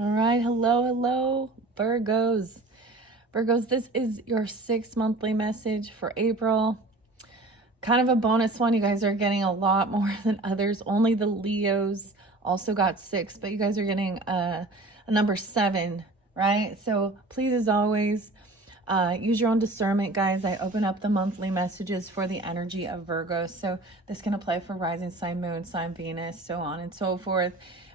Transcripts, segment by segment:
All right, hello, Virgos. Virgos, this is your 6 monthly message for April. Kind of a bonus one. You guys are getting a lot more than others. Only the Leos also got 6, but you guys are getting a number 7, right? So please, as always, use your own discernment, guys. I open up the monthly messages for the energy of Virgo. So this can apply for rising sign, moon sign, Venus, so on and so forth.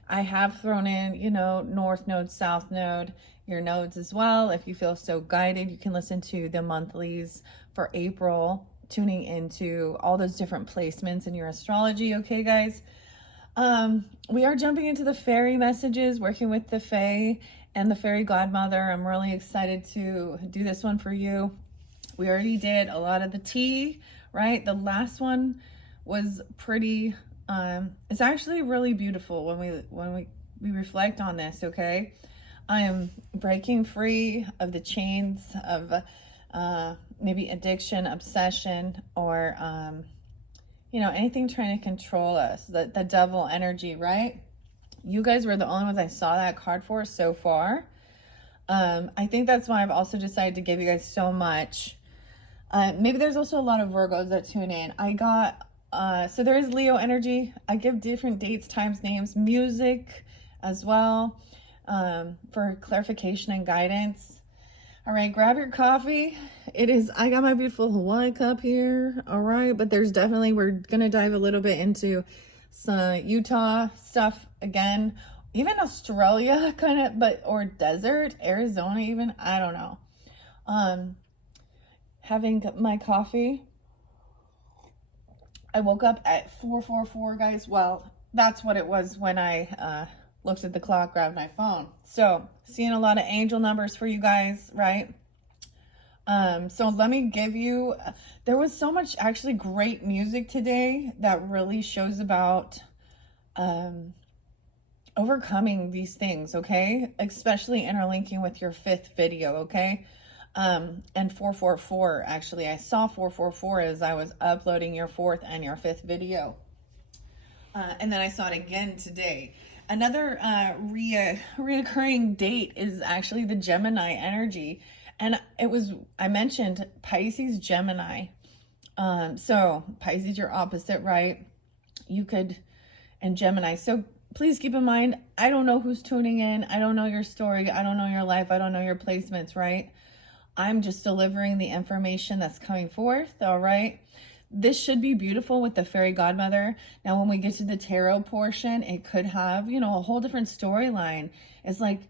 I have thrown in, north node, south node, your nodes as well. If you feel so guided, you can listen to the monthlies for April, tuning into all those different placements in your astrology. Okay, guys. We are jumping into the fairy messages, working with the Fae and the Fairy Godmother. I'm really excited to do this one for you. We already did a lot of the tea, right? The last one was pretty, it's actually really beautiful when we reflect on this, okay? I am breaking free of the chains of maybe addiction, obsession, or anything trying to control us, the devil energy, right? You guys were the only ones I saw that card for so far. I think that's why I've also decided to give you guys so much. Maybe there's also a lot of Virgos that tune in. I got, so there is Leo energy. I give different dates, times, names, music as well, for clarification and guidance. All right, grab your coffee. I got my beautiful Hawaii cup here. All right, but we're going to dive a little bit into some Utah stuff again, even Australia kind of, or desert, Arizona even, I don't know. Having my coffee. I woke up at 4:44, guys. Well, that's what it was when I looked at the clock, grabbed my phone. So seeing a lot of angel numbers for you guys, right? So let me give you, there was so much actually great music today that really shows about overcoming these things, okay? Especially interlinking with your 5th video, okay? And 444, actually, I saw 444 as I was uploading your 4th and your 5th video. And then I saw it again today. Another reoccurring date is actually the Gemini energy. And I mentioned Pisces, Gemini. So Pisces, your opposite, right? And Gemini. So please keep in mind, I don't know who's tuning in. I don't know your story. I don't know your life. I don't know your placements, right? I'm just delivering the information that's coming forth, all right? This should be beautiful with the Fairy Godmother. Now, when we get to the tarot portion, it could have, a whole different storyline. It's like,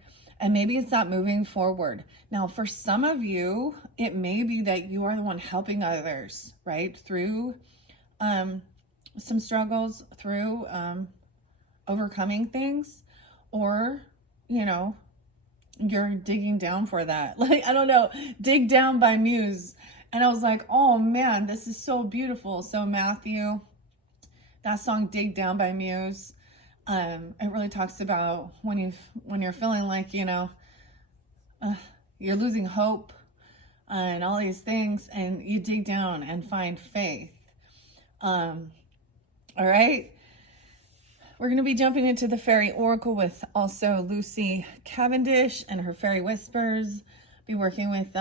and maybe it's not moving forward. Now, for some of you, it may be that you are the one helping others, right? Through some struggles, through overcoming things, or, you're digging down for that. Like, I don't know, Dig Down by Muse. And I was like, oh man, this is so beautiful. So Matthew, that song Dig Down by Muse, it really talks about when you're feeling like, you're losing hope and all these things, and you dig down and find faith. All right. We're going to be jumping into the Fairy Oracle with also Lucy Cavendish and her Fairy Whispers. Be working with,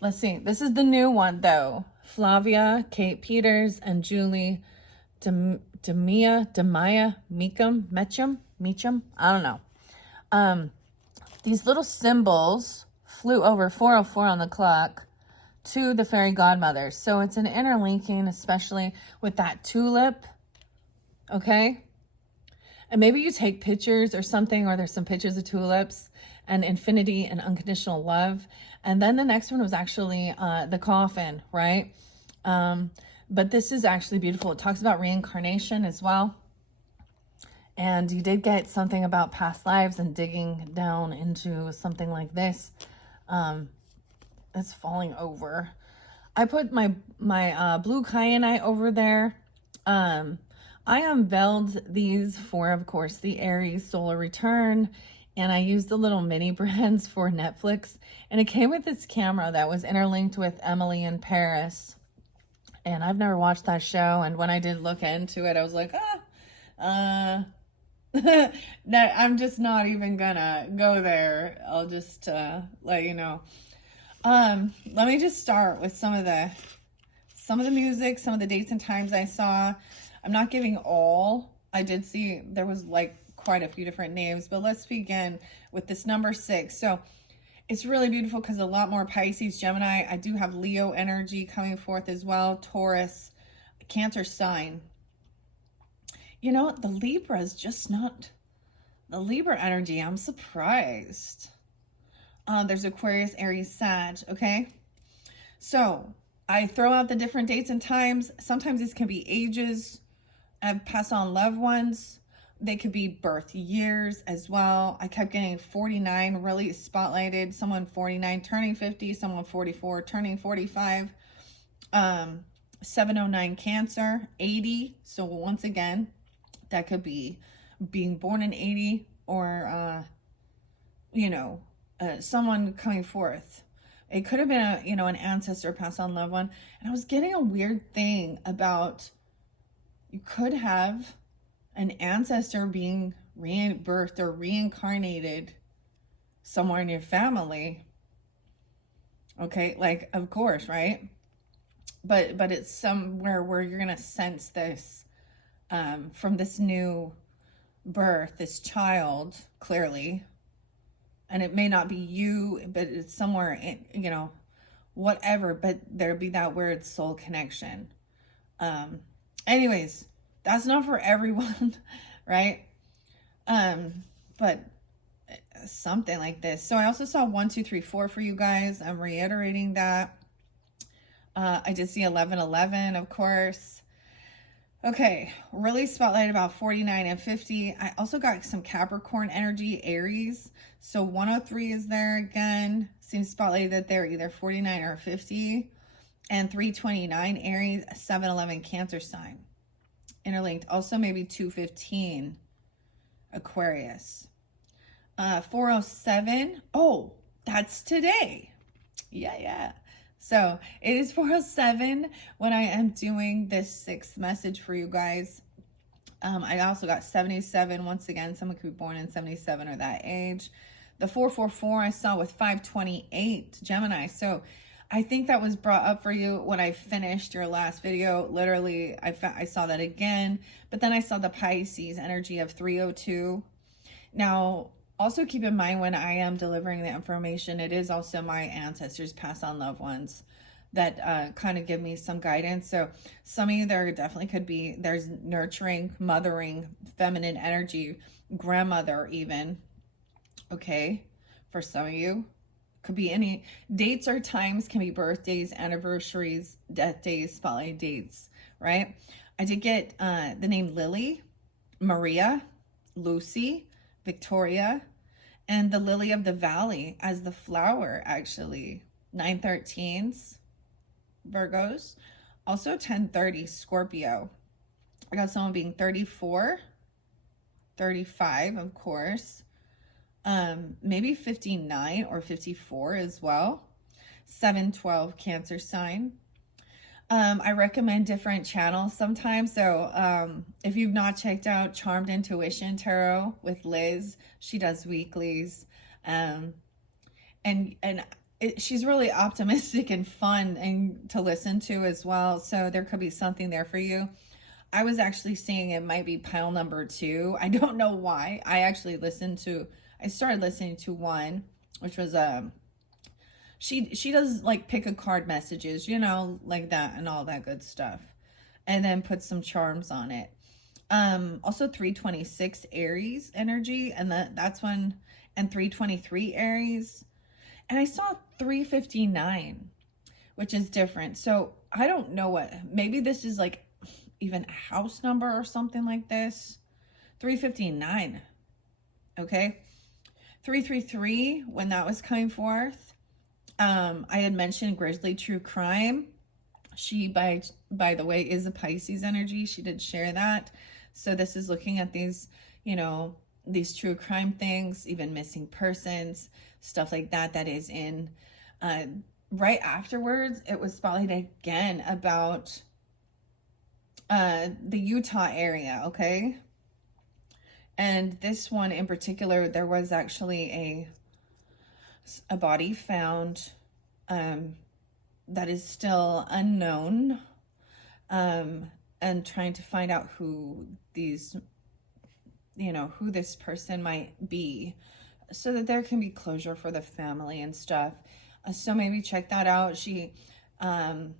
let's see, this is the new one though. Flavia, Kate Peters, and Julie Demaya Meacham. I don't know. These little symbols flew over 4:04 on the clock to the Fairy Godmother. So it's an interlinking, especially with that tulip. Okay. And maybe you take pictures or something, or there's some pictures of tulips and infinity and unconditional love. And then the next one was actually the coffin, right? But this is actually beautiful. It talks about reincarnation as well. And you did get something about past lives and digging down into something like this. It's falling over. I put my blue kyanite over there. I unveiled these for, of course, the Aries Solar Return, and I used the little mini brands for Netflix, and it came with this camera that was interlinked with Emily in Paris, and I've never watched that show, and when I did look into it, I was like, No, I'm just not even gonna go there. I'll just let you know. Let me just start with some of the music, some of the dates and times I saw. I'm not giving all. I did see there was like quite a few different names, but let's begin with this number 6. So it's really beautiful because a lot more Pisces, Gemini. I do have Leo energy coming forth as well, Taurus, Cancer sign. You know what? The Libra is just not the Libra energy. I'm surprised. There's Aquarius, Aries, Sag. Okay. So I throw out the different dates and times. Sometimes these can be ages. I've passed on loved ones. They could be birth years as well. I kept getting 49 really spotlighted. Someone 49 turning 50, someone 44 turning 45. 709 Cancer, 80. So once again, that could be being born in 80 or, someone coming forth. It could have been an ancestor, passed on loved one. And I was getting a weird thing about you could have an ancestor being rebirthed or reincarnated somewhere in your family. Okay, like, of course, right? But it's somewhere where you're gonna sense this from this new birth, this child, clearly. And it may not be you, but it's somewhere in, whatever, but there'd be that weird soul connection. Anyways, that's not for everyone, right? But something like this. So I also saw 1, 2, 3, 4 for you guys. I'm reiterating that. I did see 1111, of course. Okay, really spotlight about 49 and 50. I also got some Capricorn energy, Aries. So 103 is there again. Seems spotlight that they're either 49 or 50. And 329, Aries, 711, Cancer sign. Interlinked. Also maybe 215, Aquarius. 407. Oh, that's today. Yeah. So it is 407 when I am doing this 6th message for you guys. I also got 77. Once again, someone could be born in 77 or that age. The 444 I saw with 528 Gemini. So I think that was brought up for you when I finished your last video. Literally, I saw that again. But then I saw the Pisces energy of 302. Now, also keep in mind when I am delivering the information, it is also my ancestors, past on loved ones that kind of give me some guidance. So some of you, there definitely could be, there's nurturing, mothering, feminine energy, grandmother even, okay, for some of you. Could be any dates or times, can be birthdays, anniversaries, death days, spotlight dates, right? I did get the name Lily, Maria, Lucy, Victoria, and the lily of the valley as the flower, actually. 913s, Virgos. Also 1030, Scorpio. I got someone being 34, 35, of course. Maybe 59 or 54 as well. 712, Cancer sign. I recommend different channels sometimes. So if you've not checked out Charmed Intuition Tarot with Liz, she does weeklies. She's really optimistic and fun and to listen to as well. So there could be something there for you. I was actually seeing it might be pile number 2. I don't know why. I started listening to one, which was she does like pick a card messages, like that and all that good stuff. And then put some charms on it. Also 326 Aries energy, and that's one, and 323 Aries. And I saw 359, which is different. So I don't know maybe this is like even a house number or something like this. 359. Okay. 333, when that was coming forth. I had mentioned Grizzly True Crime. She, by the way, is a Pisces energy. She did share that. So this is looking at these, these true crime things, even missing persons, stuff like that, that is in. Right afterwards, it was spotlighted again about the Utah area, okay? And this one in particular, there was actually a body found that is still unknown, and trying to find out who these, who this person might be, so that there can be closure for the family and stuff. So maybe check that out. She found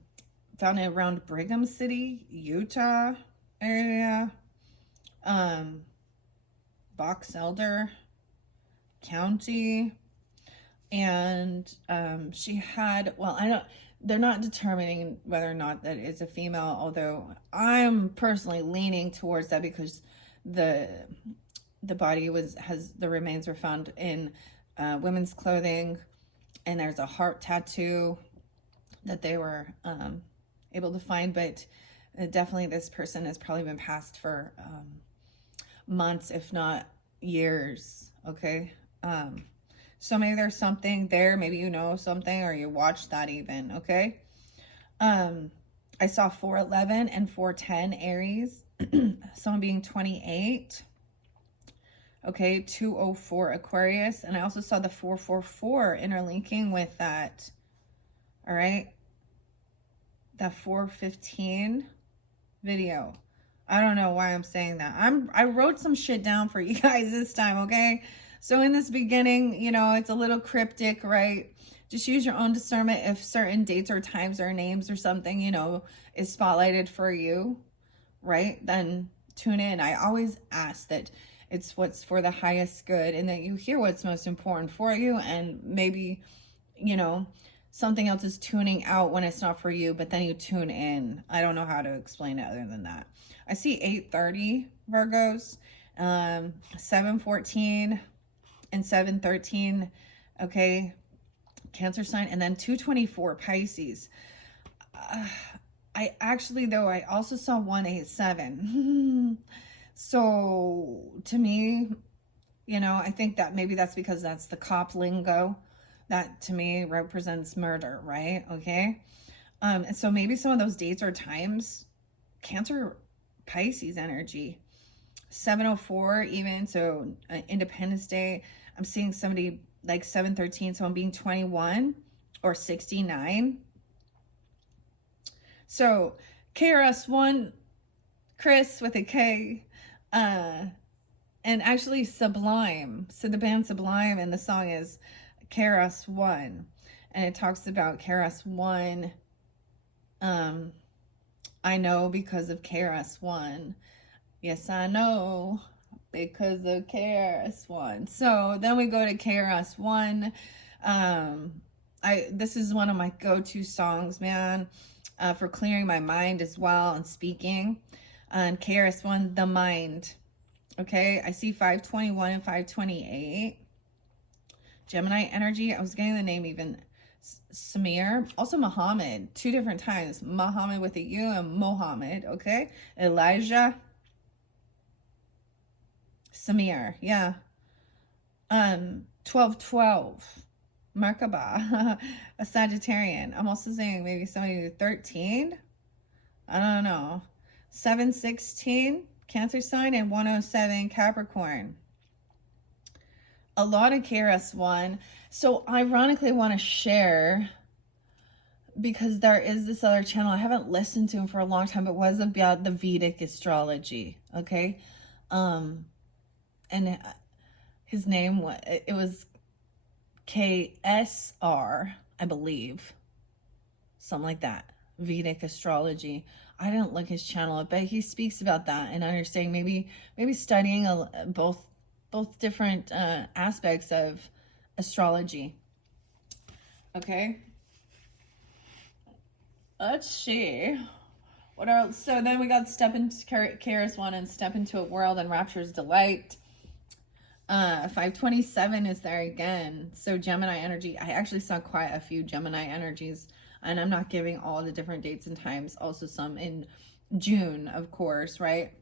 it around Brigham City, Utah area, Box Elder County. And she had, well, they're not determining whether or not that is a female, although I'm personally leaning towards that, because the body the remains were found in women's clothing, and there's a heart tattoo that they were able to find. But definitely this person has probably been passed for months, if not years. Okay. So maybe there's something there. Maybe you know something, or you watched that even. Okay. I saw 411 and 410 Aries. Someone being 28. Okay. 204 Aquarius. And I also saw the 444 interlinking with that. All right. That 415 video. I don't know why I'm saying that. I wrote some shit down for you guys this time. Okay. So in this beginning, it's a little cryptic, right? Just use your own discernment. If certain dates or times or names or something, is spotlighted for you, right? Then tune in. I always ask that it's what's for the highest good, and that you hear what's most important for you. And maybe, something else is tuning out when it's not for you, but then you tune in. I don't know how to explain it other than that. I see 830 Virgos, 714 and 713, okay, Cancer sign, and then 224 Pisces. I also saw 187. So to me, I think that maybe that's because that's the cop lingo. That to me represents murder, right? Okay. And so maybe some of those dates or times, Cancer Pisces energy. 704 even, so Independence Day. I'm seeing somebody like 713, someone being 21 or 69. So KRS-One, Chris with a K, and actually Sublime. So the band Sublime, and the song is KRS-One, and it talks about KRS-One. I know because of KRS-One. Yes, I know because of KRS-One. So then we go to KRS-One. This is one of my go-to songs, man, for clearing my mind as well and speaking. And KRS-One, The Mind. Okay, I see 521 and 528. Gemini energy. I was getting the name even. Samir. Also Muhammad. 2 different times. Muhammad with a U and Mohammed. Okay. Elijah. Samir. Yeah. 1212. Merkaba. A Sagittarian. I'm also saying maybe somebody 13. I don't know. 716. Cancer sign, and 107 Capricorn. A lot of KRS-One. So ironically, I want to share, because there is this other channel I haven't listened to him for a long time, but was about the Vedic astrology. Okay. And his name was KSR, I believe, something like that. Vedic astrology. I didn't look his channel up, but he speaks about that and understanding, maybe studying both different aspects of astrology. Okay. Let's see. What else? So then we got Step into KRS-One and Step into a World and Rapture's Delight. 527 is there again. So Gemini energy. I actually saw quite a few Gemini energies, and I'm not giving all the different dates and times. Also some in June, of course, right?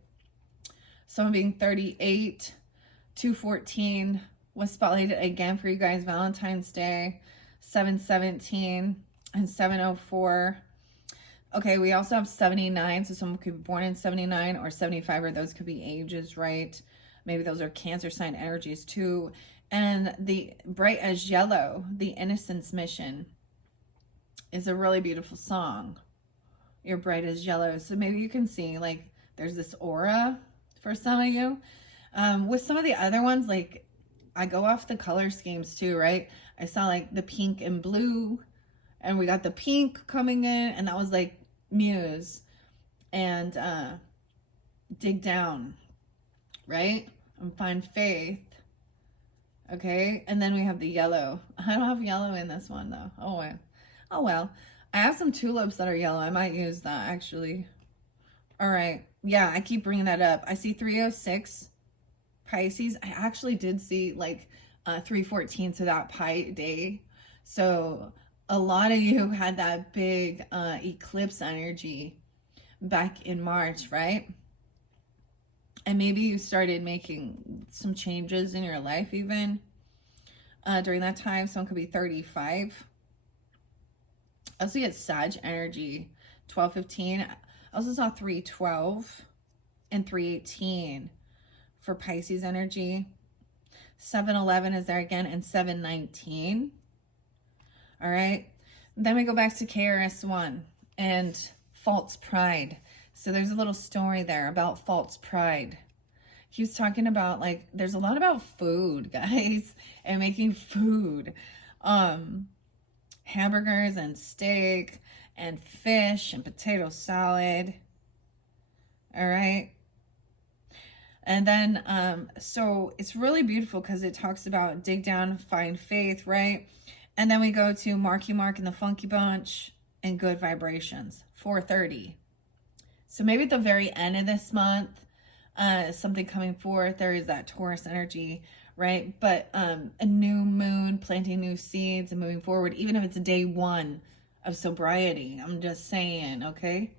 Someone being 38, 214 was spotlighted again for you guys. Valentine's Day, 717 and 704. Okay, we also have 79. So someone could be born in 79 or 75, or those could be ages, right? Maybe those are Cancer sign energies too. And the Bright as Yellow, the Innocence Mission, is a really beautiful song. You're bright as yellow. So maybe you can see like there's this aura for some of you. With some of the other ones, like I go off the color schemes too, right? I saw like the pink and blue, and we got the pink coming in, and that was like Muse and Dig Down, right? And Find Faith. Okay, and then we have the yellow. I don't have yellow in this one though. Oh well. Oh well. I have some tulips that are yellow. I might use that actually. All right. Yeah, I keep bringing that up. I see 306 Pisces. I actually did see like 314, so that Pi day. So a lot of you had that big eclipse energy back in March, right? And maybe you started making some changes in your life even during that time. Someone could be 35. I also get Sag energy, 1215. I also saw 312 and 318 for Pisces energy. 711 is there again, and 719. All right. Then we go back to KRS-One and false pride. So there's a little story there about false pride. He was talking about like, there's a lot about food, guys, and making food. Hamburgers and steak and fish and potato salad. All right. And then, so it's really beautiful because it talks about dig down, find faith, right? And then we go to Marky Mark and the Funky Bunch and Good Vibrations, 4:30. So maybe at the very end of this month, something coming forth, there is that Taurus energy, right? But a new moon, planting new seeds and moving forward, even if it's day one of sobriety, I'm just saying, okay?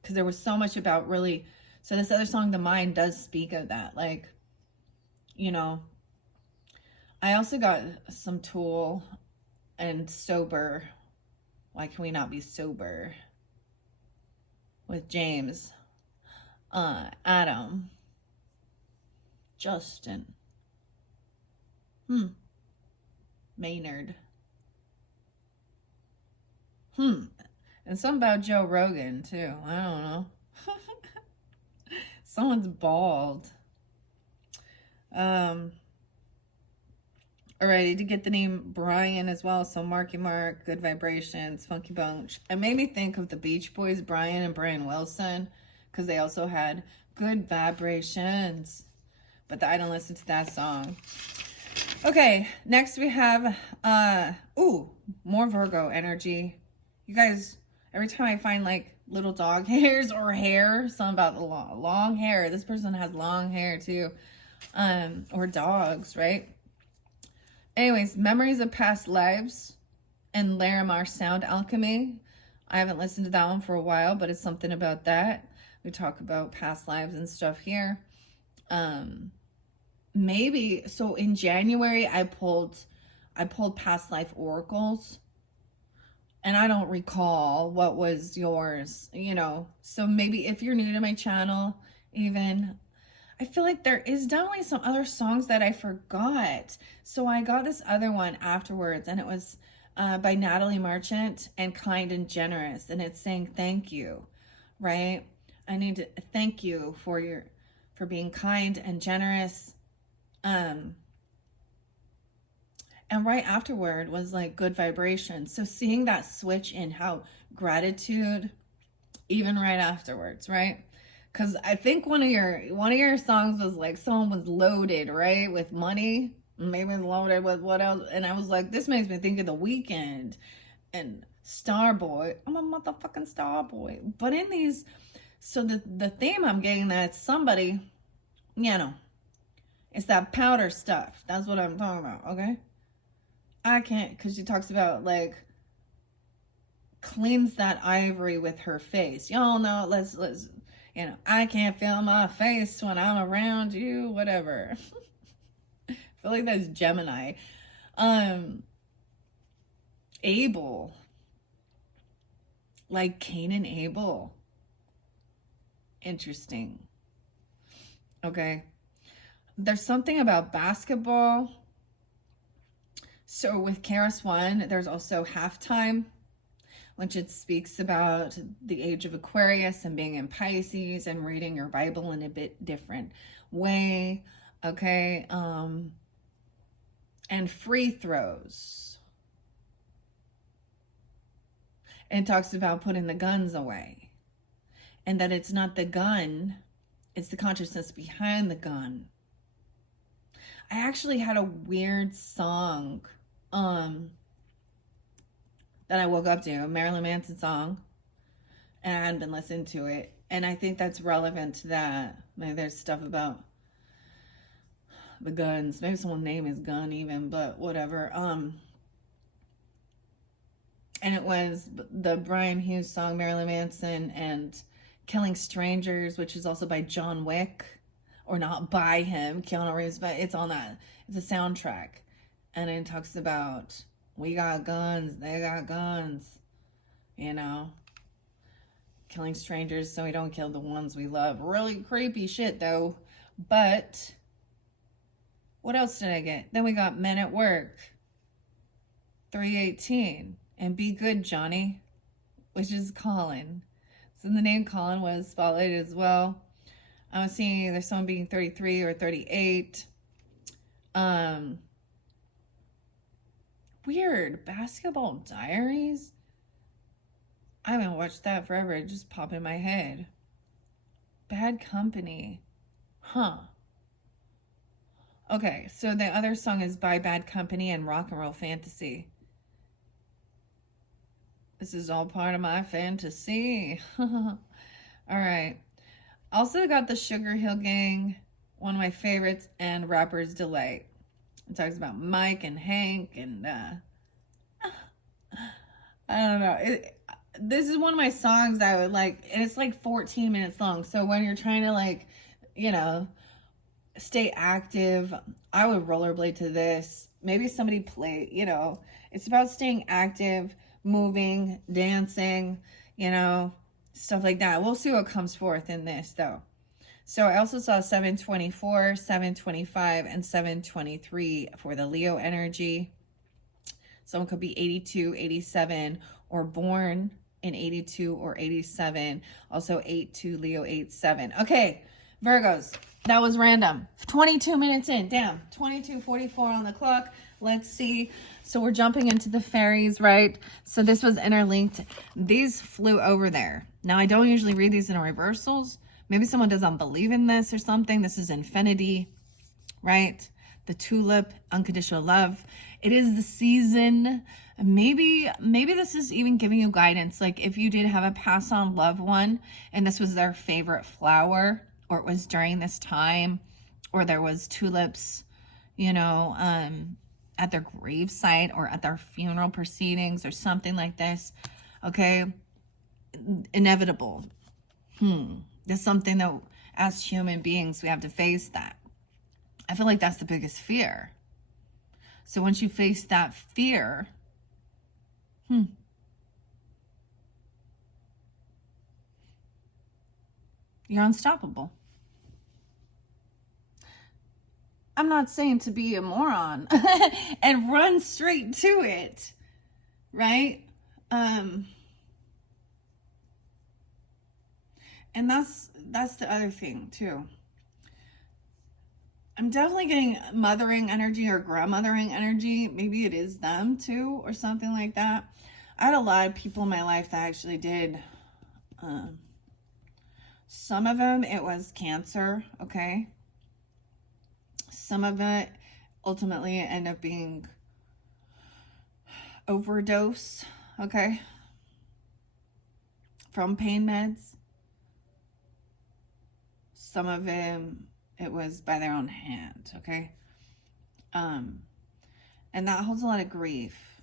Because there was so much about really, so this other song, The Mind, does speak of that. Like, you know, I also got some Tool and Sober. Why can we not be sober? With James, Adam, Justin, Maynard, and something about Joe Rogan too. I don't know. Someone's bald. Alrighty, to get the name Brian as well. So Marky Mark, Good Vibrations, Funky Bunch. It made me think of the Beach Boys, Brian and Brian Wilson, because they also had Good Vibrations. But I didn't listen to that song. Okay, next we have, more Virgo energy. You guys, every time I find like little dog hairs or hair, something about the long hair. This person has long hair too. Or dogs, right? Anyways, Memories of Past Lives and Larimar Sound Alchemy. I haven't listened to that one for a while, but it's something about that. We talk about past lives and stuff here. Maybe, so in January, I pulled past life oracles. And I don't recall what was yours, you know. So maybe if you're new to my channel, even, I feel like there is definitely some other songs that I forgot. So I got this other one afterwards, and it was by Natalie Merchant and Kind and Generous. And it's saying thank you, right? I need to thank you for being kind and generous. And right afterward was like Good Vibrations. So seeing that switch in how gratitude, even right afterwards, right? Because I think one of your songs was like someone was loaded, right, with money, maybe loaded with what else, and I was like, this makes me think of The Weeknd and Starboy. I'm a motherfucking Starboy. But in these, so the theme I'm getting, that somebody, you know, it's that powder stuff. That's what I'm talking about. Okay, I can't, because she talks about like cleanse that ivory with her face. Y'all know, let's. You know, I can't feel my face when I'm around you, whatever. I feel like that's Gemini. Abel. Like Cain and Abel. Interesting. Okay. there's something about basketball. So with Keras 1, there's also halftime, which it speaks about the age of Aquarius and being in Pisces and reading your Bible in a bit different way. Okay. And free throws. And it talks about putting the guns away. And that it's not the gun, it's the consciousness behind the gun. I actually had a weird song that I woke up to, a Marilyn Manson song, and I hadn't been listening to it. And I think that's relevant to that. Maybe there's stuff about the guns. Maybe someone's name is Gun even, but whatever. And it was the Brian Hughes song, Marilyn Manson, and Killing Strangers, which is also by John Wick, or not by him, Keanu Reeves, but it's on that. It's a soundtrack. And it talks about, we got guns, they got guns, you know, killing strangers so we don't kill the ones we love. Really creepy shit though. But what else did I get? Then we got Men at Work, 318, and Be Good Johnny, which is Colin. So the name Colin was spotlighted as well. I was seeing there's someone being 33 or 38. Weird. Basketball Diaries? I haven't watched that forever. It just popped in my head. Bad Company. Huh. Okay, so the other song is by Bad Company and Rock and Roll Fantasy. This is all part of my fantasy. All right. Also got the Sugar Hill Gang, one of my favorites, and Rapper's Delight. It talks about Mike and Hank and I don't know. This is one of my songs that I would like, and it's like 14 minutes long. So when you're trying to like, you know, stay active, I would rollerblade to this. Maybe somebody play, you know, it's about staying active, moving, dancing, you know, stuff like that. We'll see what comes forth in this though. So I also saw 724, 725, and 723 for the Leo energy. Someone could be 82, 87, or born in 82 or 87. Also 82, Leo 87. Okay, Virgos, that was random. 22 minutes in, damn, 22:44 on the clock. Let's see. So we're jumping into the fairies, right? So this was interlinked. These flew over there. Now I don't usually read these in reversals. Maybe someone doesn't believe in this or something. This is infinity, right? The tulip, unconditional love. It is the season. Maybe this is even giving you guidance. Like if you did have a pass on loved one and this was their favorite flower, or it was during this time, or there was tulips, you know, at their gravesite or at their funeral proceedings or something like this. Okay. Inevitable. There's something that as human beings, we have to face that. I feel like that's the biggest fear. So once you face that fear, you're unstoppable. I'm not saying to be a moron and run straight to it, right? And that's the other thing too. I'm definitely getting mothering energy or grandmothering energy. Maybe it is them too or something like that. I had a lot of people in my life that actually did. Some of them, it was cancer, okay? Some of it ultimately ended up being overdose, okay? From pain meds. Some of them, it was by their own hand, okay? And that holds a lot of grief.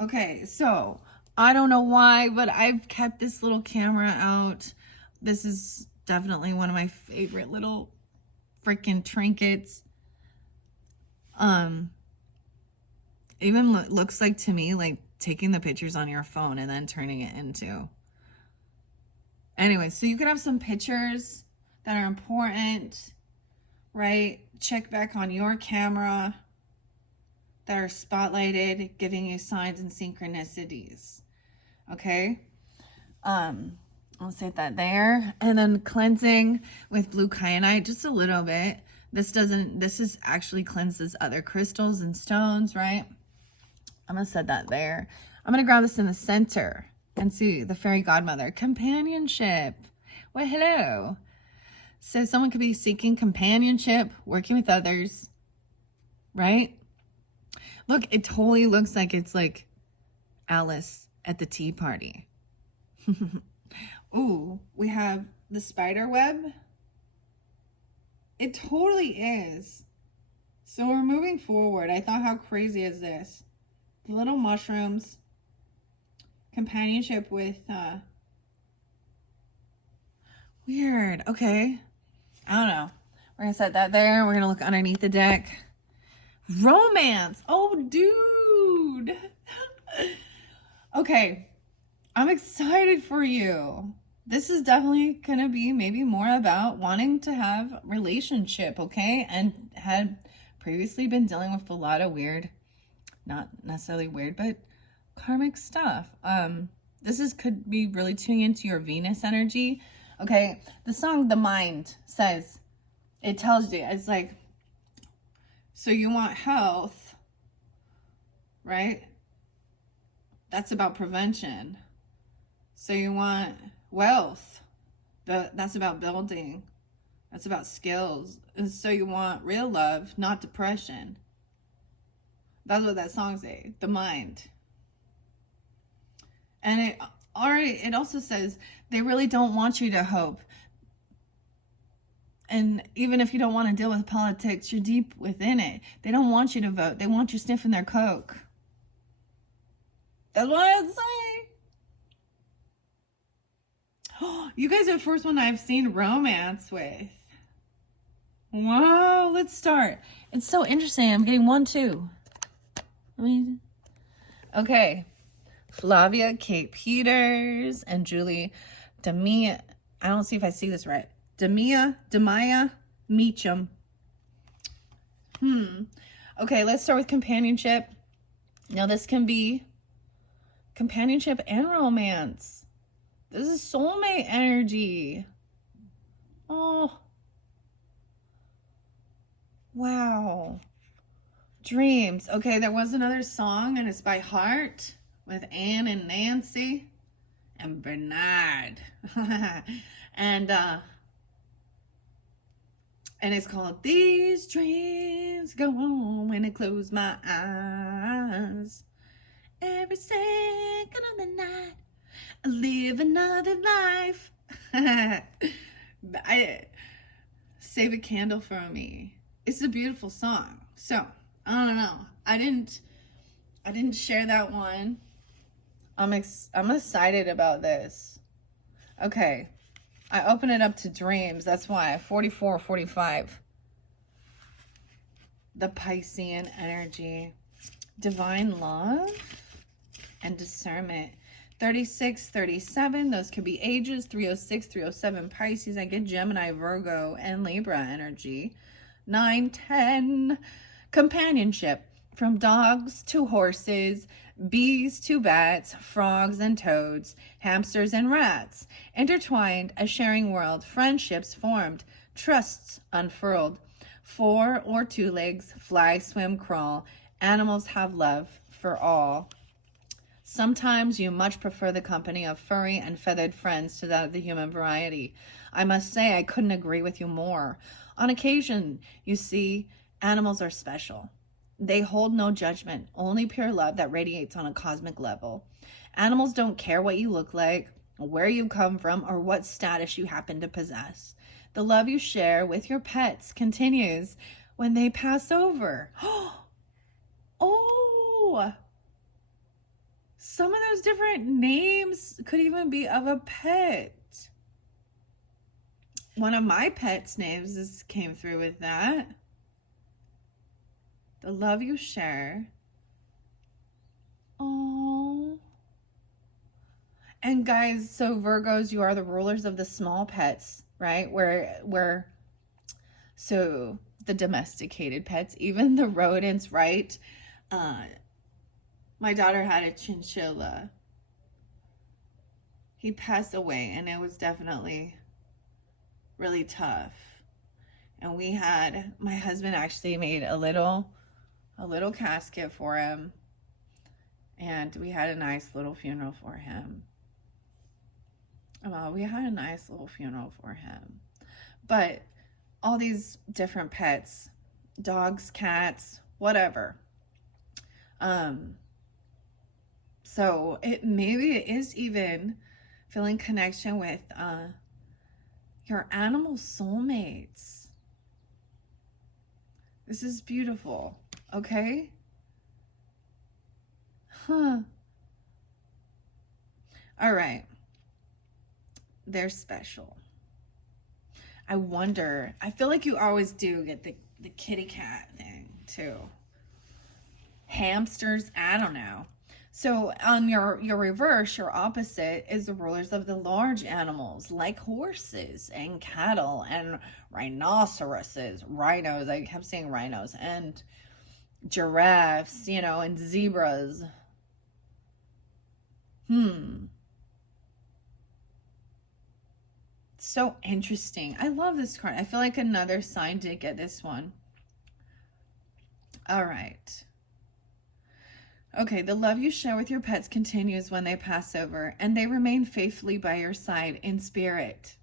Okay, so I don't know why, but I've kept this little camera out. This is definitely one of my favorite little freaking trinkets. Even looks like to me like taking the pictures on your phone and then turning it into. Anyway, so you could have some pictures that are important, right? Check back on your camera that are spotlighted, giving you signs and synchronicities. Okay? I'll set that there. And then cleansing with blue kyanite, just a little bit. This is actually cleanses other crystals and stones, right? I'm gonna set that there. I'm gonna grab this in the center and see the Fairy Godmother. Companionship. Well, hello. So someone could be seeking companionship, working with others, right? Look, it totally looks like it's like Alice at the tea party. Ooh, we have the spider web. It totally is. So we're moving forward. I thought, how crazy is this? The little mushrooms. Companionship with, weird. Okay. I don't know. We're going to set that there. We're going to look underneath the deck. Romance. Oh, dude. Okay. I'm excited for you. This is definitely going to be maybe more about wanting to have relationship, okay? And had previously been dealing with a lot of weird, not necessarily weird, but karmic stuff. Could be really tuning into your Venus energy. Okay, the song The Mind says, it tells you, it's like, so you want health, right? That's about prevention. So you want wealth, that's about building. That's about skills. And so you want real love, not depression. That's what that song says, The Mind. And it also says they really don't want you to hope. And even if you don't want to deal with politics, you're deep within it. They don't want you to vote. They want you sniffing their coke. That's what I'd say. You guys are the first one I've seen romance with. Wow, let's start. It's so interesting. I'm getting 1, 2. Okay. Flavia, Kate Peters, and Julie Demia. I don't see if I see this right. Demaya Meacham. Okay, let's start with companionship. Now, this can be companionship and romance. This is soulmate energy. Oh. Wow. Dreams. Okay, there was another song, and it's by Heart with Anne and Nancy and Bernard. And it's called These Dreams Go On When I Close My Eyes. Every second of the night, I live another life. Save a candle for me. It's a beautiful song. So, I don't know. I didn't share that one. I'm excited about this. Okay. I open it up to dreams. That's why 44, 45. The Piscean energy. Divine love and discernment. 36, 37. Those could be ages. 306, 307. Pisces. I get Gemini, Virgo, and Libra energy. 9, 10. Companionship. From dogs to horses, bees to bats, frogs and toads, hamsters and rats, intertwined, a sharing world, friendships formed, trusts unfurled, 4 or 2 legs, fly, swim, crawl, animals have love for all. Sometimes you much prefer the company of furry and feathered friends to that of the human variety. I must say I couldn't agree with you more. On occasion, you see, animals are special. They hold no judgment, only pure love that radiates on a cosmic level. Animals don't care what you look like, where you come from, or what status you happen to possess. The love you share with your pets continues when they pass over. Oh! Some of those different names could even be of a pet. One of my pets' names came through with that. The love you share. Oh. And guys, so Virgos, you are the rulers of the small pets. right? So the domesticated pets, even the rodents, right? Uh, my daughter had a chinchilla. He passed away, and it was definitely really tough. And my husband actually made a little casket for him, and we had a nice little funeral for him. Well, we had a nice little funeral for him. But all these different pets, dogs, cats, whatever. So maybe it is even feeling connection with your animal soulmates. This is beautiful, okay? Huh. All right. They're special. I wonder, I feel like you always do get the kitty cat thing too. Hamsters, I don't know. So on your reverse, your opposite is the rulers of the large animals like horses and cattle and rhinoceroses, rhinos. I kept saying rhinos, and giraffes, and zebras. So interesting. I love this card. I feel like another sign did get this one. All right. Okay, the love you share with your pets continues when they pass over, and they remain faithfully by your side in spirit.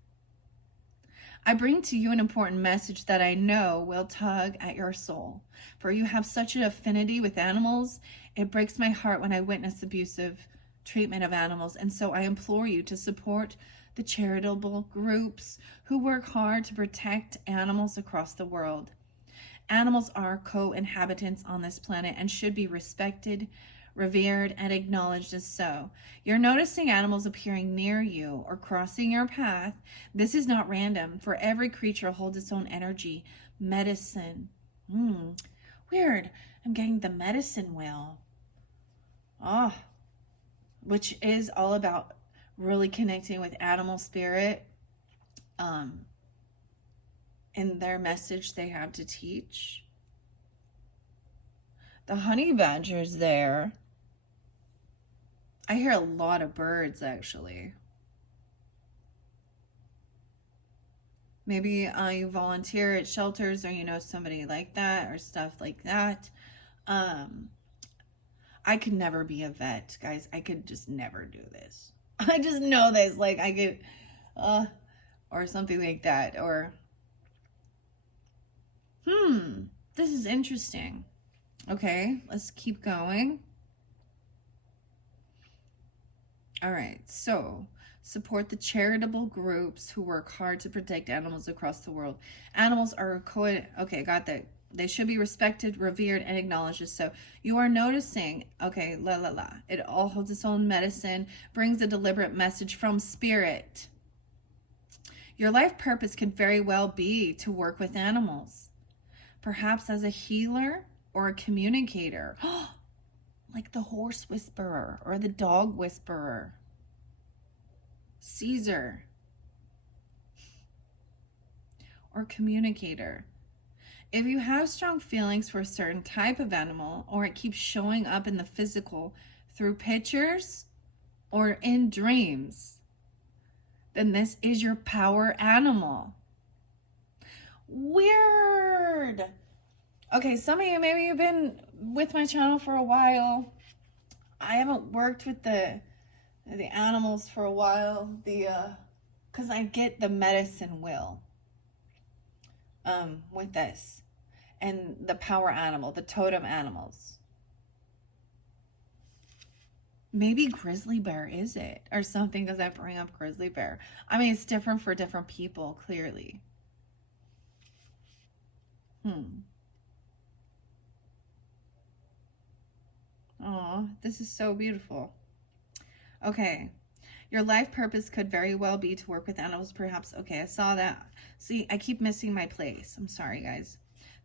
I bring to you an important message that I know will tug at your soul, for you have such an affinity with animals. It breaks my heart when I witness abusive treatment of animals, and so I implore you to support the charitable groups who work hard to protect animals across the world. Animals are co-inhabitants on this planet and should be respected, revered, and acknowledged as so. You're noticing animals appearing near you or crossing your path. This is not random, for every creature holds its own energy. Medicine. Weird. I'm getting the medicine wheel. Which is all about really connecting with animal spirit. In their message they have to teach. The honey badger's there. I hear a lot of birds, actually. Maybe you volunteer at shelters, or you know somebody like that, or stuff like that. I could never be a vet, guys. I could just never do this. I just know this. Like, I could, or something like that, or this is interesting. Okay, let's keep going. All right, so support the charitable groups who work hard to protect animals across the world. Animals are okay, got that. They should be respected, revered, and acknowledged. So you are noticing, okay, it all holds its own medicine, brings a deliberate message from spirit. Your life purpose could very well be to work with animals. Perhaps as a healer or a communicator, like the horse whisperer or the dog whisperer. Caesar. Or communicator. If you have strong feelings for a certain type of animal, or it keeps showing up in the physical through pictures or in dreams, then this is your power animal. Weird. Okay, some of you, maybe you've been with my channel for a while. I haven't worked with the animals for a while. Because I get the medicine wheel with this. And the power animal, the totem animals. Maybe grizzly bear is it? Or something, does that bring up grizzly bear? I mean, it's different for different people, clearly. Oh, this is so beautiful. Okay. Your life purpose could very well be to work with animals, perhaps. Okay, I saw that. See, I keep missing my place. I'm sorry, guys.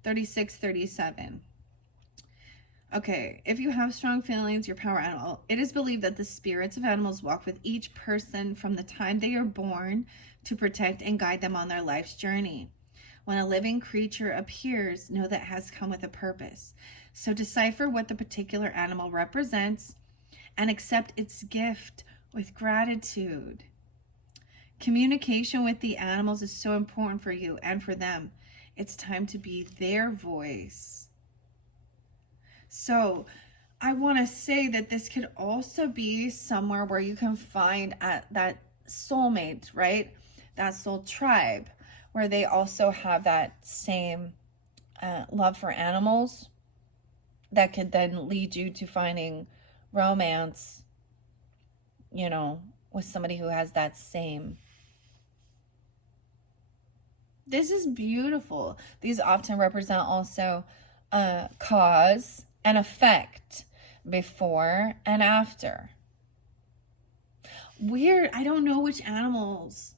36, 37. Okay, if you have strong feelings, your power animal. It is believed that the spirits of animals walk with each person from the time they are born to protect and guide them on their life's journey. When a living creature appears, know that it has come with a purpose. So decipher what the particular animal represents and accept its gift with gratitude. Communication with the animals is so important for you and for them. It's time to be their voice. So I want to say that this could also be somewhere where you can find that soulmate, right? That soul tribe, where they also have that same love for animals that could then lead you to finding romance, you know, with somebody who has that same. This is beautiful. These often represent also cause and effect, before and after. Weird. I don't know which animals.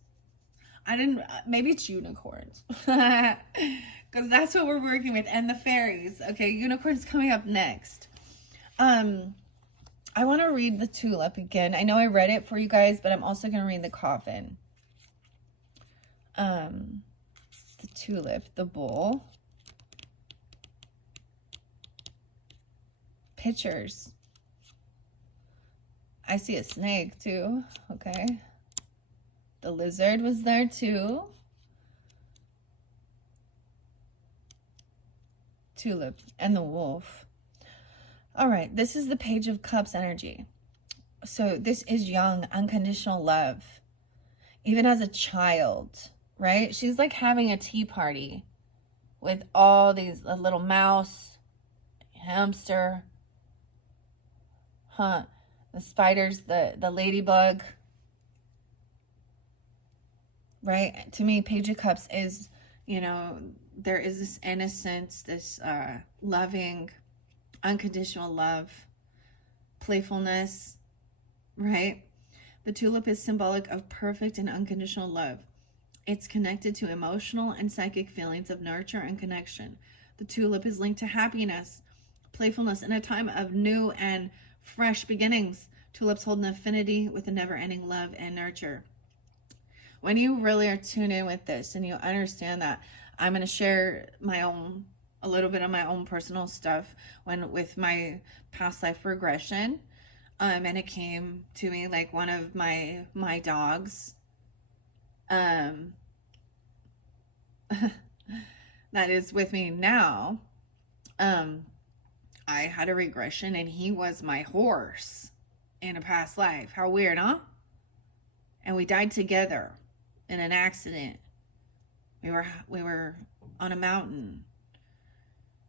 Maybe it's unicorns. Because that's what we're working with. And the fairies. Okay, unicorns coming up next. I want to read the tulip again. I know I read it for you guys, but I'm also going to read the coffin. The tulip, the bull. Pictures. I see a snake too. Okay. The lizard was there too. Tulip and the wolf. All right, this is the Page of Cups energy. So this is young, unconditional love. Even as a child, right? She's like having a tea party with all these, a little mouse, hamster, the spiders, the ladybug, right? To me, Page of Cups is, you know, there is this innocence, this loving, unconditional love, playfulness, right? The tulip is symbolic of perfect and unconditional love. It's connected to emotional and psychic feelings of nurture and connection. The tulip is linked to happiness, playfulness, and a time of new and fresh beginnings. Tulips hold an affinity with a never-ending love and nurture. When you really are tuned in with this and you understand that, I'm going to share a little bit of my own personal stuff with my past life regression. And it came to me like one of my dogs, that is with me now. I had a regression and he was my horse in a past life. How weird, huh? And we died together in an accident. We were on a mountain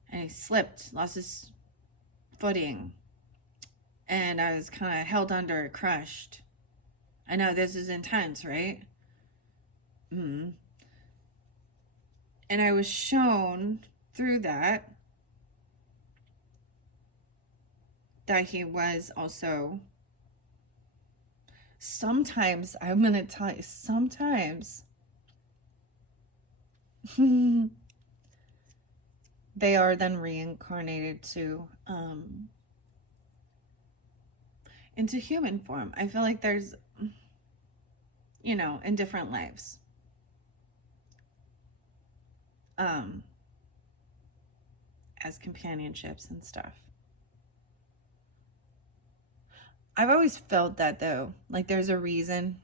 and he slipped, lost his footing. And I was kind of held under, crushed. I know this is intense, right? And I was shown through that he was also, sometimes, I'm going to tell you, sometimes they are then reincarnated to into human form. I feel like there's, you know, in different lives. As companionships and stuff. I've always felt that though, like there's a reason.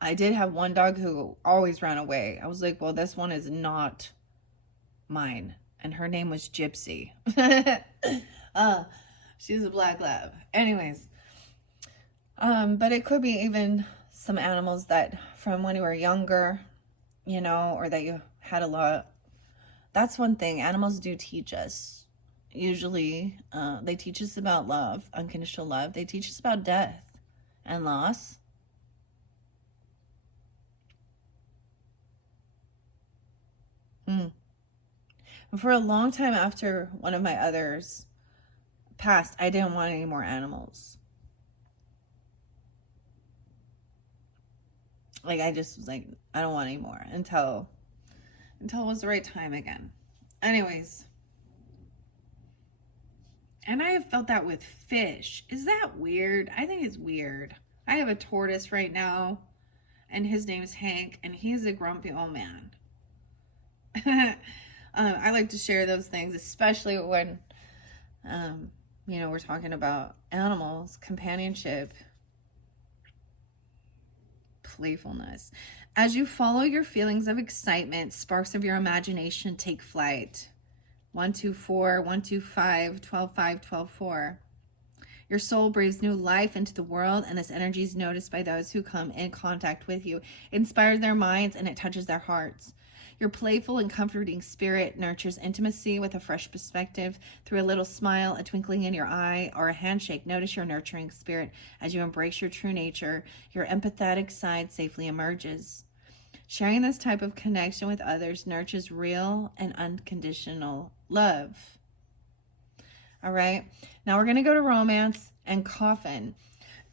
I did have one dog who always ran away. I was like, well, this one is not mine. And her name was Gypsy. She's a black lab. Anyways. But it could be even some animals that from when you were younger, you know, or that you had a lot. That's one thing. Animals do teach us. Usually, they teach us about love, unconditional love. They teach us about death and loss. For a long time after one of my others passed, I didn't want any more animals. Like, I just was like, I don't want any more until it was the right time again. Anyways. And I have felt that with fish. Is that weird? I think it's weird. I have a tortoise right now, and his name's Hank, and he's a grumpy old man. I like to share those things, especially when, we're talking about animals, companionship, playfulness. As you follow your feelings of excitement, sparks of your imagination take flight. 124, 125, 12 5, 12 4. Your soul breathes new life into the world, and this energy is noticed by those who come in contact with you. It inspires their minds and it touches their hearts. Your playful and comforting spirit nurtures intimacy with a fresh perspective. Through a little smile, a twinkling in your eye, or a handshake, notice your nurturing spirit. As you embrace your true nature, your empathetic side safely emerges. Sharing this type of connection with others nurtures real and unconditional love. All right, now we're going to go to romance and coffin.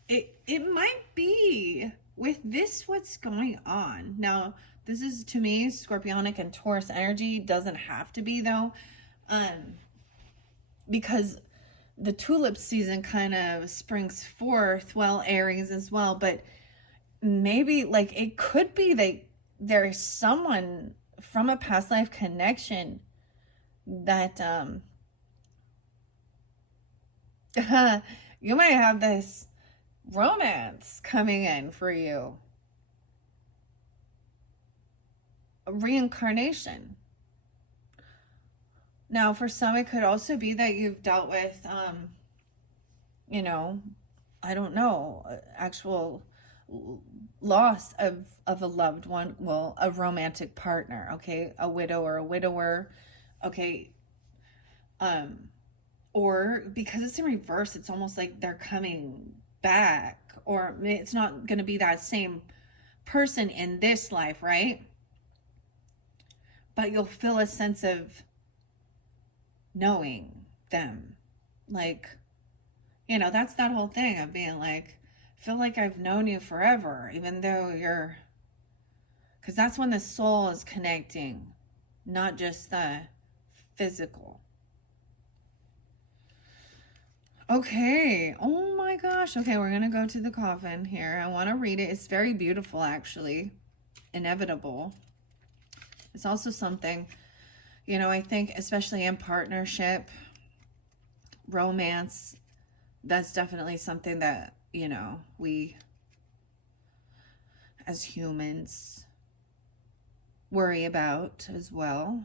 It might be with this what's going on. Now, this is, to me, Scorpionic and Taurus energy. Doesn't have to be, though, because the tulip season kind of springs forth, well, Aries as well, but maybe, like, it could be that there's someone from a past life connection that you might have this romance coming in for you. A reincarnation. Now, for some, it could also be that you've dealt with, I don't know, actual loss of a loved one. Well, a romantic partner, okay? A widow or a widower, okay? Or because it's in reverse, it's almost like they're coming back, or it's not going to be that same person in this life, right? But you'll feel a sense of knowing them. Like, that's that whole thing of being like, I feel like I've known you forever, even though because that's when the soul is connecting, not just the physical. Okay. Oh my gosh. Okay, we're going to go to the coffin here. I want to read it. It's very beautiful, actually. Inevitable. It's also something, I think, especially in partnership, romance, that's definitely something that, we as humans worry about as well.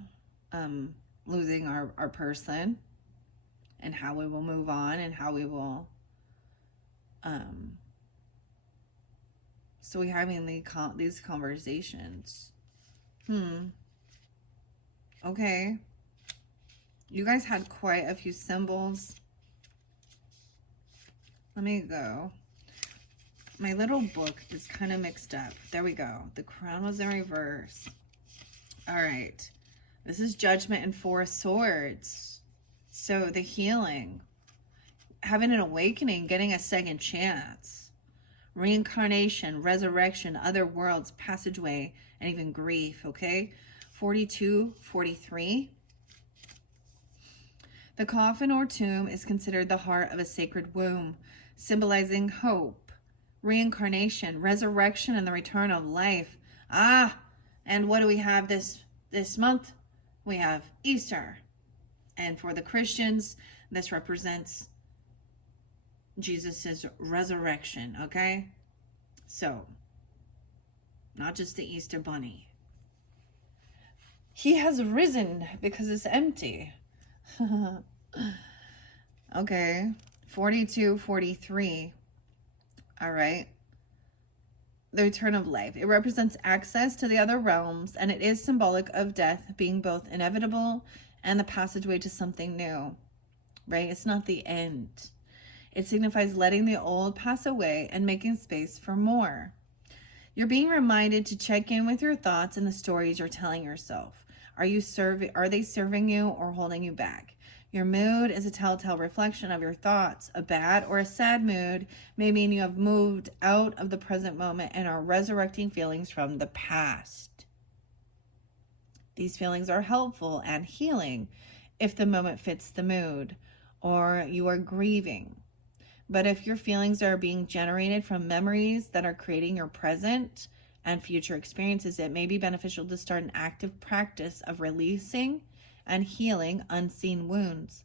Losing our person. And how we will move on, and how we will, so we're having these conversations. Okay. You guys had quite a few symbols. Let me go. My little book is kind of mixed up. There we go. The crown was in reverse. All right. This is Judgment and Four of Swords. So the healing, having an awakening, getting a second chance, reincarnation, resurrection, other worlds, passageway, and even grief, okay? 42, 43. The coffin or tomb is considered the heart of a sacred womb, symbolizing hope, reincarnation, resurrection, and the return of life. And what do we have this month? We have Easter. And for the Christians, this represents Jesus's resurrection, okay? So, not just the Easter bunny. He has risen because it's empty. Okay, 42, 43. All right. The return of life. It represents access to the other realms, and it is symbolic of death being both inevitable and the passageway to something new, right? It's not the end. It signifies letting the old pass away and making space for more. You're being reminded to check in with your thoughts and the stories you're telling yourself. Are they serving you or holding you back? Your mood is a telltale reflection of your thoughts. A bad or a sad mood may mean you have moved out of the present moment and are resurrecting feelings from the past. These feelings are helpful and healing if the moment fits the mood. or you are grieving. But if your feelings are being generated from memories that are creating your present and future experiences, it may be beneficial to start an active practice of releasing and healing unseen wounds.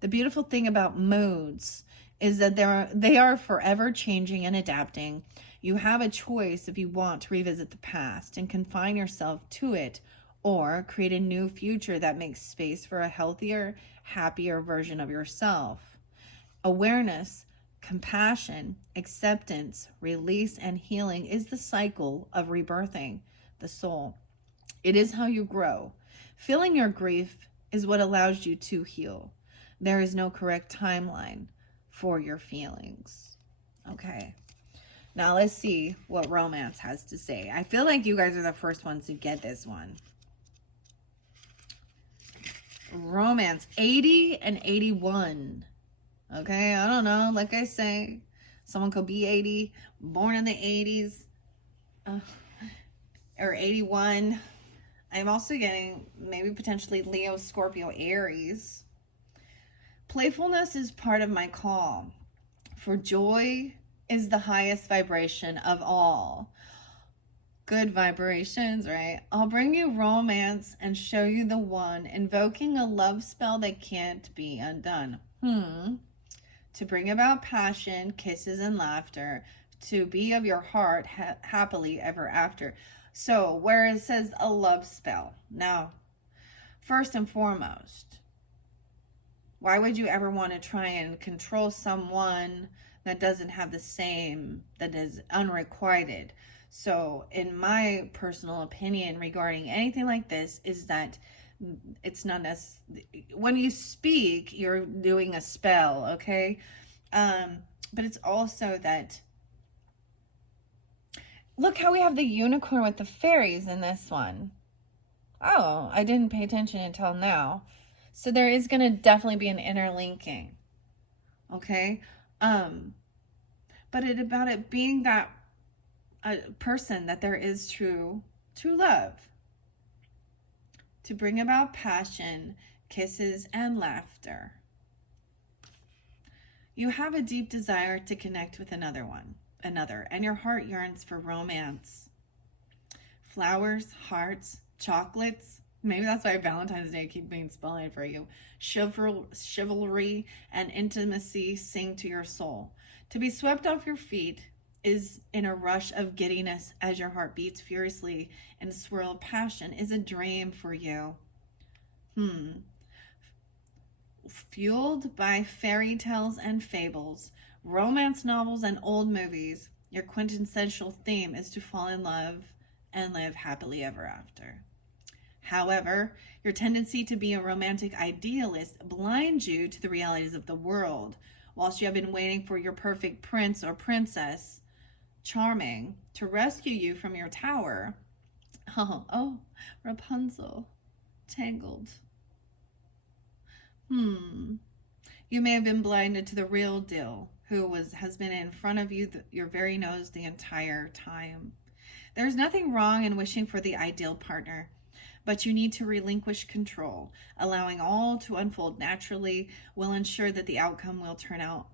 The beautiful thing about moods is that they are forever changing and adapting. You have a choice if you want to revisit the past and confine yourself to it, or create a new future that makes space for a healthier, happier version of yourself. Awareness, compassion, acceptance, release, and healing is the cycle of rebirthing the soul. It is how you grow. Feeling your grief is what allows you to heal. There is no correct timeline for your feelings. Okay. Now let's see what romance has to say. I feel like you guys are the first ones to get this one. Romance 80 and 81. Okay, I don't know. Like I say, someone could be 80, born in the 80s, or 81. I'm also getting maybe potentially Leo, Scorpio, Aries. Playfulness is part of my call, for joy is the highest vibration of all. Good vibrations, right? I'll bring you romance and show you the one, invoking a love spell that can't be undone. To bring about passion, kisses, and laughter, to be of your heart happily ever after. So where it says a love spell. Now, first and foremost, why would you ever want to try and control someone that doesn't have the same, that is unrequited? So in my personal opinion regarding anything like this is that it's not when you speak, you're doing a spell, okay? But it's also that, look how we have the unicorn with the fairies in this one. Oh, I didn't pay attention until now. So there is going to definitely be an interlinking, okay? But about it being that person that there is true love. To bring about passion, kisses, and laughter. You have a deep desire to connect with another, and your heart yearns for romance. Flowers, hearts, chocolates. Maybe that's why Valentine's Day keeps being spelling for you. Chivalry and intimacy sing to your soul. To be swept off your feet is in a rush of giddiness as your heart beats furiously in a swirl of passion is a dream for you. Fueled by fairy tales and fables, romance novels, and old movies, your quintessential theme is to fall in love and live happily ever after. However, your tendency to be a romantic idealist blinds you to the realities of the world. Whilst you have been waiting for your perfect prince or princess, charming, to rescue you from your tower. Oh, Rapunzel, tangled. You may have been blinded to the real deal, who has been in front of you, your very nose, the entire time. There's nothing wrong in wishing for the ideal partner, but you need to relinquish control. Allowing all to unfold naturally will ensure that the outcome will turn out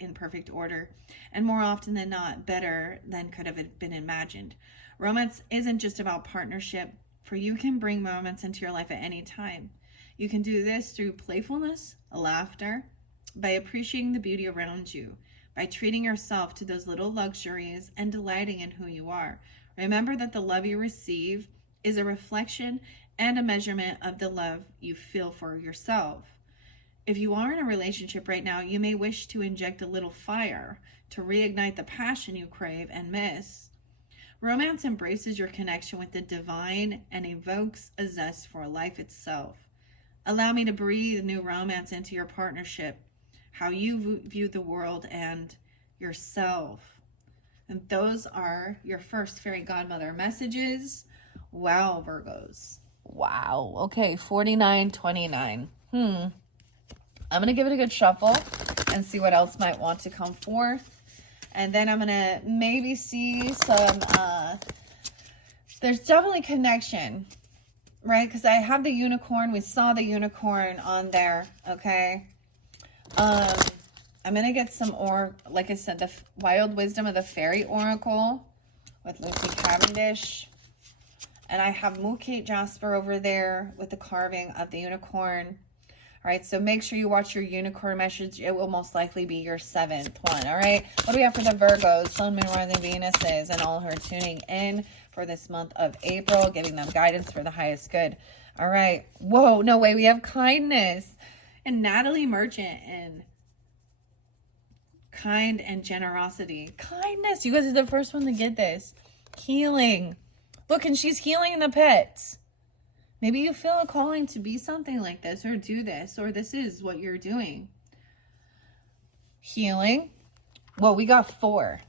in perfect order, and more often than not, better than could have been imagined. Romance isn't just about partnership, for you can bring romance into your life at any time. You can do this through playfulness, laughter, by appreciating the beauty around you, by treating yourself to those little luxuries and delighting in who you are. Remember that the love you receive is a reflection and a measurement of the love you feel for yourself. If you are in a relationship right now, you may wish to inject a little fire to reignite the passion you crave and miss. Romance embraces your connection with the divine and evokes a zest for life itself. Allow me to breathe new romance into your partnership, how you view the world and yourself. And those are your first Fairy Godmother messages. Wow, Virgos. Wow. Okay, 49-29. I'm going to give it a good shuffle and see what else might want to come forth. And then I'm going to maybe see some, there's definitely connection, right? Because I have the unicorn. We saw the unicorn on there, okay? I'm going to get some, like I said, the Wild Wisdom of the Fairy Oracle with Lucy Cavendish. And I have Mookate Jasper over there with the carving of the unicorn. All right, so make sure you watch your unicorn message. It will most likely be your 7th one. All right, what do we have for the Virgos, Sun, Moon, Rising, Venuses, and all who are tuning in for this month of April, giving them guidance for the highest good. All right, whoa, no way, we have kindness and Natalie Merchant and kind and generosity. Kindness, you guys are the first one to get this. Healing. Look, and she's healing the pets. Maybe you feel a calling to be something like this or do this, or this is what you're doing. Healing. Well, we got 4.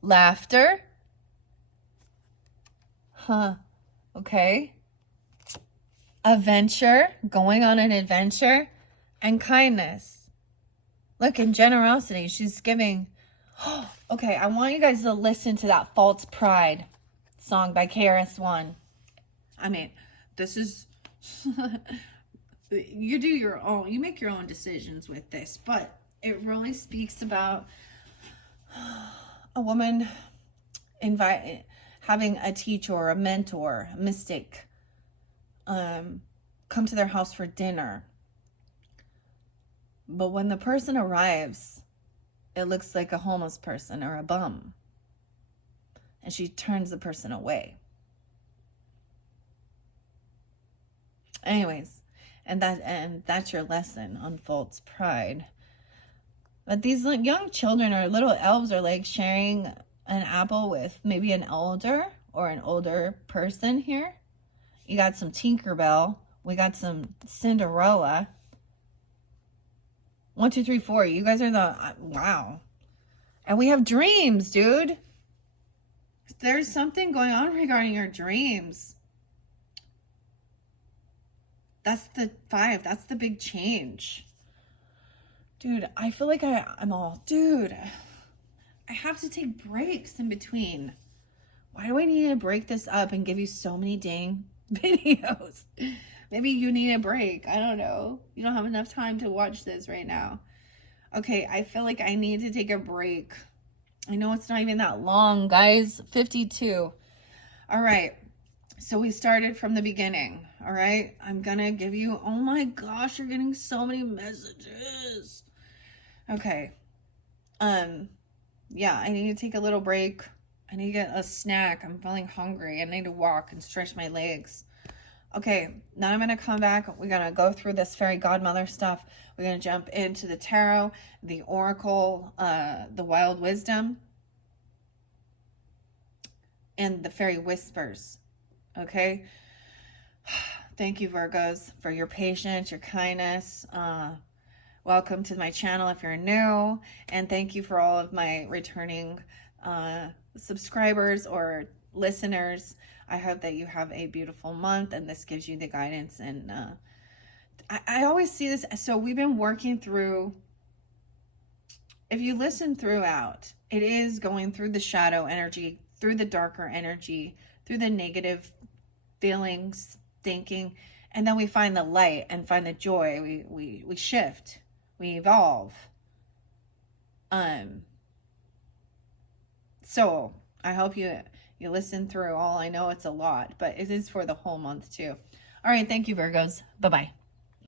Laughter. Huh. Okay. Adventure. Going on an adventure. And kindness. Look, and generosity. She's giving. Okay, I want you guys to listen to that False Pride song by KRS-One. I mean, this is, you do your own, you make your own decisions with this, but it really speaks about a woman having a teacher or a mentor, a mystic, come to their house for dinner. But when the person arrives, it looks like a homeless person or a bum. And she turns the person away. Anyways, and that's your lesson on false pride. But these young children or little elves are like sharing an apple with maybe an elder or an older person here. You got some Tinkerbell. We got some Cinderella. 1, 2, 3, 4. You guys are the wow. And we have dreams, dude. There's something going on regarding your dreams. That's the 5. That's the big change. Dude, I feel like I'm all, dude, I have to take breaks in between. Why do I need to break this up and give you so many dang videos? Maybe you need a break. I don't know. You don't have enough time to watch this right now. Okay, I feel like I need to take a break. I know it's not even that long, guys. 52. All right. So we started from the beginning. All right. I'm going to give you, oh my gosh, you're getting so many messages. Okay. Yeah, I need to take a little break. I need to get a snack. I'm feeling hungry. I need to walk and stretch my legs. Okay, now I'm going to come back. We're going to go through this Fairy Godmother stuff. We're going to jump into the tarot, the oracle, the wild wisdom, and the fairy whispers. Okay? Thank you, Virgos, for your patience, your kindness. Welcome to my channel if you're new. And thank you for all of my returning subscribers or listeners. I hope that you have a beautiful month and this gives you the guidance. And I always see this. So we've been working through, if you listen throughout, it is going through the shadow energy, through the darker energy, through the negative feelings, thinking, and then we find the light and find the joy. We shift, we evolve. So I hope you listen through all. I know it's a lot, but it is for the whole month too. All right, thank you, Virgos. Bye-bye.